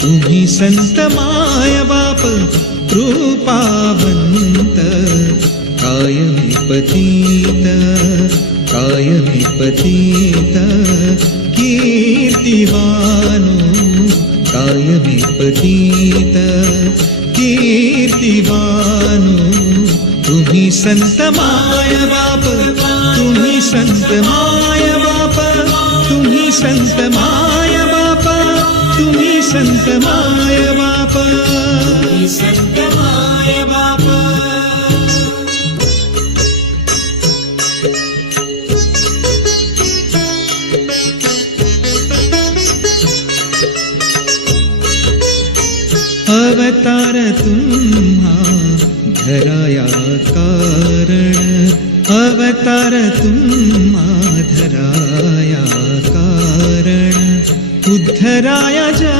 तुम्ही संत माय बाप कृपावंत, कायमी पतित कायमी पतित कीर्तिवानो, कायमी पतित कीर्तिवानो। तुम्ही संत माय बाप, तुम्ही संत माय बाप, तुम्ही संत माय बाप, तुम्ही संत माय बाप, तुम्ही संत माय बाप। अवतार तुम्हा धराया कारण, अवतार तुम्हा धराया कारण, उद्धराया